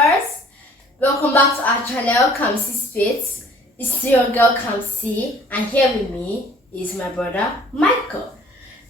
viewers, welcome back to our channel Kamsi Spits. It's your girl Kamsi, and here with me is my brother Michael.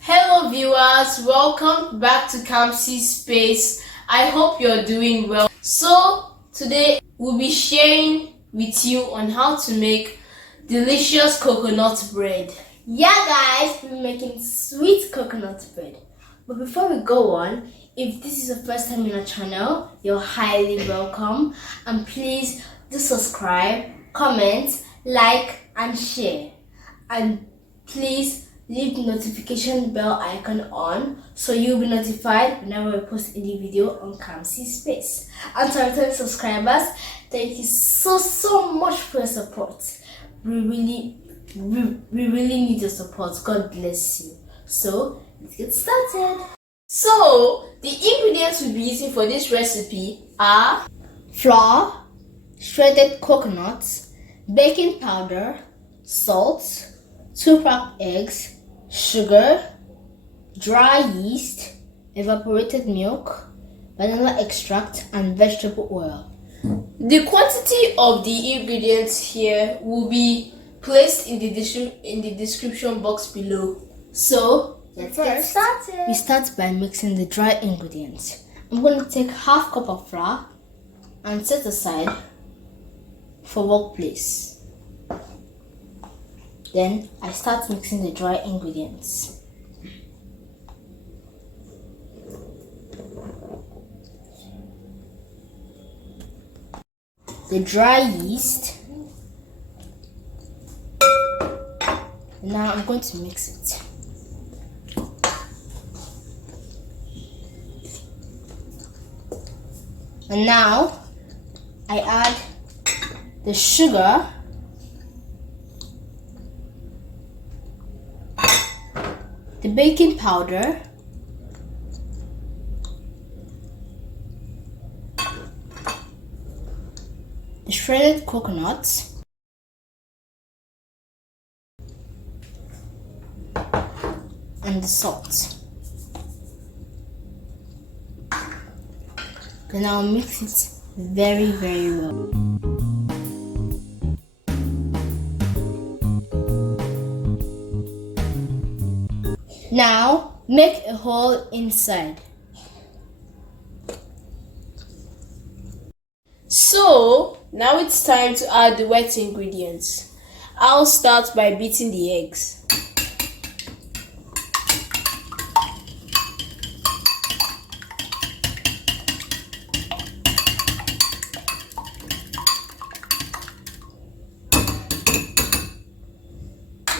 Hello viewers, welcome back to Kamsi Space. I hope you're doing well. So today we'll be sharing with you on how to make delicious coconut bread. Yeah guys, we're making sweet coconut bread. But before we go on, if this is the first time in our channel, you're highly welcome. And please do subscribe, comment, like and share. And please leave the notification bell icon on so you'll be notified whenever we post a new video on Kamsi Space. And to our returning subscribers, thank you so much for your support. We really need your support. God bless you. So let's get started. So the ingredients we'll be using for this recipe are flour, shredded coconuts, baking powder, salt, 2 cracked eggs, sugar, dry yeast, evaporated milk, vanilla extract, and vegetable oil. The quantity of the ingredients here will be placed in the description box below. So let's get started. We start by mixing the dry ingredients. I'm going to take half cup of flour and set aside for workplace. Then I start mixing the dry ingredients. The dry yeast. Now I'm going to mix it. And now I add the sugar, the baking powder, the shredded coconuts, and the salt. Then I'll mix it very well. Now make a hole inside. So now it's time to add the wet ingredients. I'll start by beating the eggs.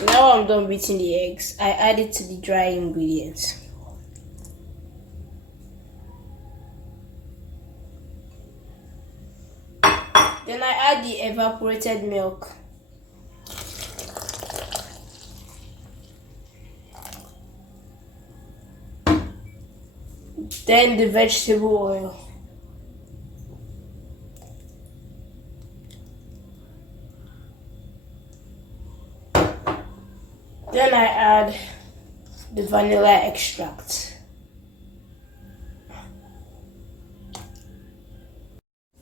Now I'm done beating the eggs. I add it to the dry ingredients. Then I add the evaporated milk. Then the vegetable oil. Then I add the vanilla extract.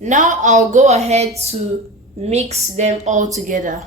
Now I'll go ahead to mix them all together.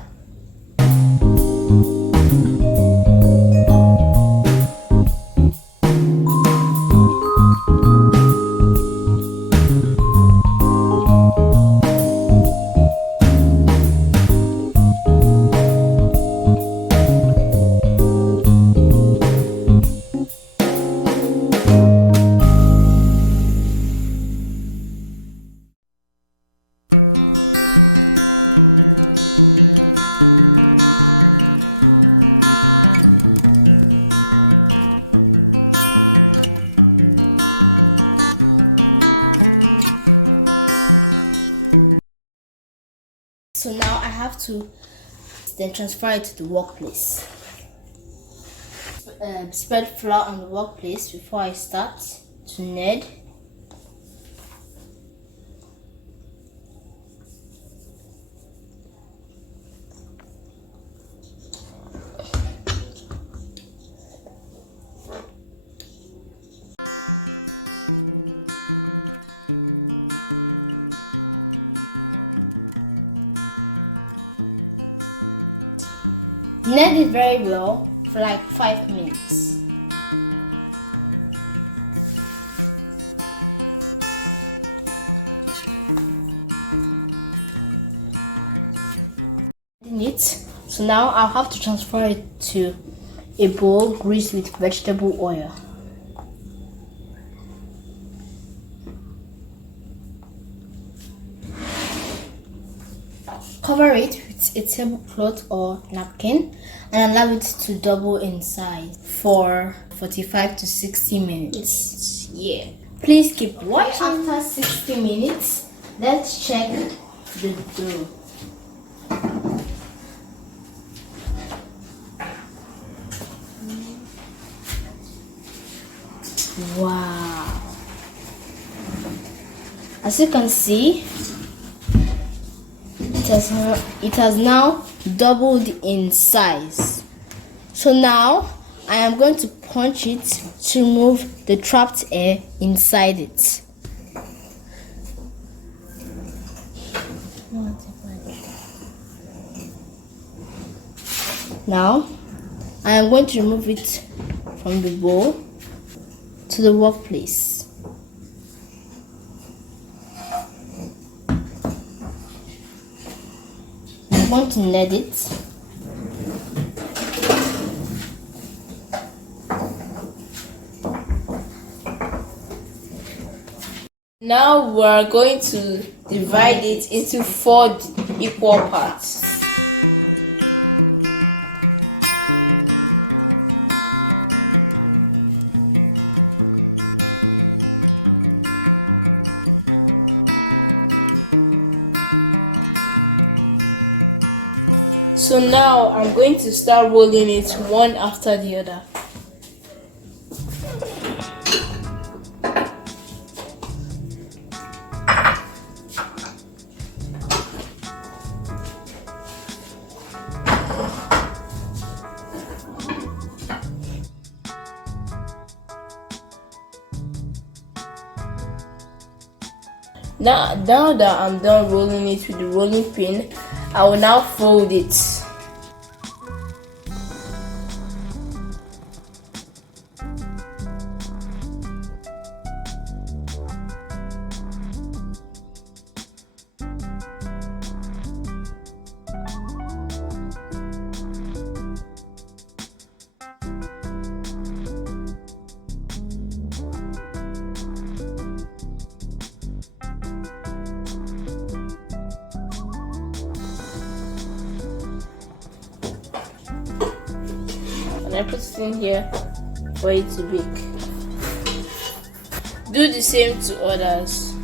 So now I have to then transfer it to the workplace. Spread flour on the workplace before I start to knead. Knead it very well for like 5 minutes. So now I'll have to transfer it to a bowl greased with vegetable oil. Cover it with a tablecloth or napkin and allow it to double in size for 45 to 60 minutes. Yeah. Please keep watching. After 60 minutes, let's check the dough. Wow. As you can see, it has now doubled in size. So now I am going to punch it to remove the trapped air inside it. Now I am going to remove it from the bowl to the workplace. I'm going to knead it. Now we are going to divide it into 4 equal parts. So now I'm going to start rolling it one after the other. Now that I'm done rolling it with the rolling pin, I will now fold it. And I put it in here for it to bake. Do the same to others.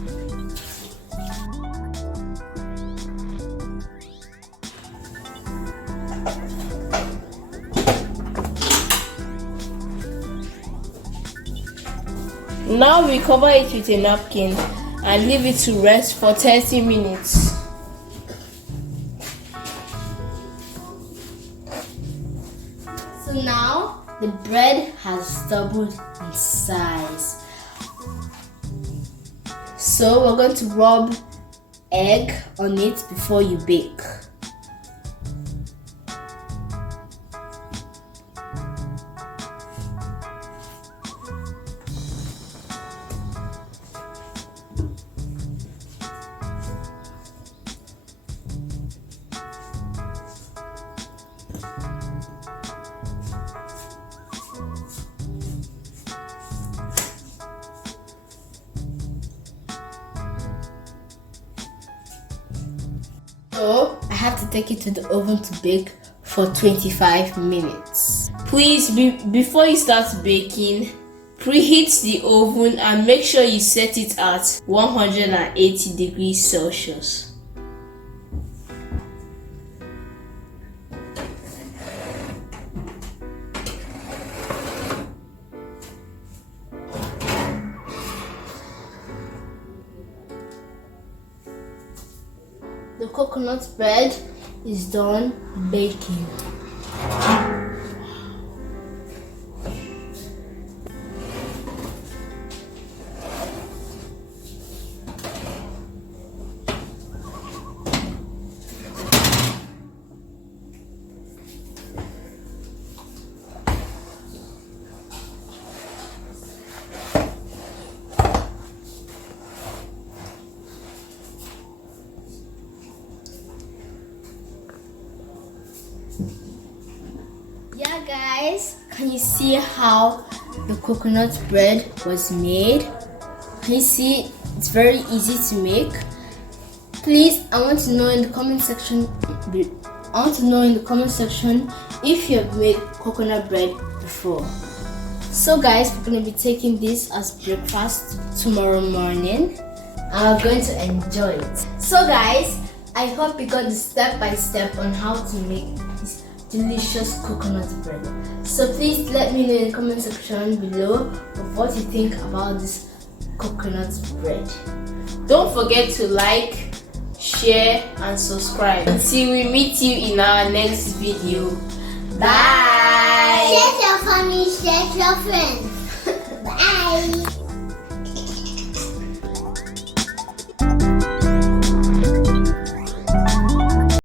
Now we cover it with a napkin and leave it to rest for 30 minutes. So now the bread has doubled in size. So we're going to rub egg on it before you bake. So I have to take it to the oven to bake for 25 minutes. Please, before you start baking, preheat the oven and make sure you set it at 180 degrees Celsius. The coconut bread is done baking. Yeah guys, can you see how the coconut bread was made? Can you see? It's very easy to make. Please, I want to know in the comment section if you have made coconut bread before. So guys, we're going to be taking this as breakfast tomorrow morning and we're going to enjoy it. So guys, I hope you got the step by step on how to make this delicious coconut bread. So please let me know in the comment section below of what you think about this coconut bread. Don't forget to like, share and subscribe. Until we meet you in our next video. Bye! Share your family, share your friends.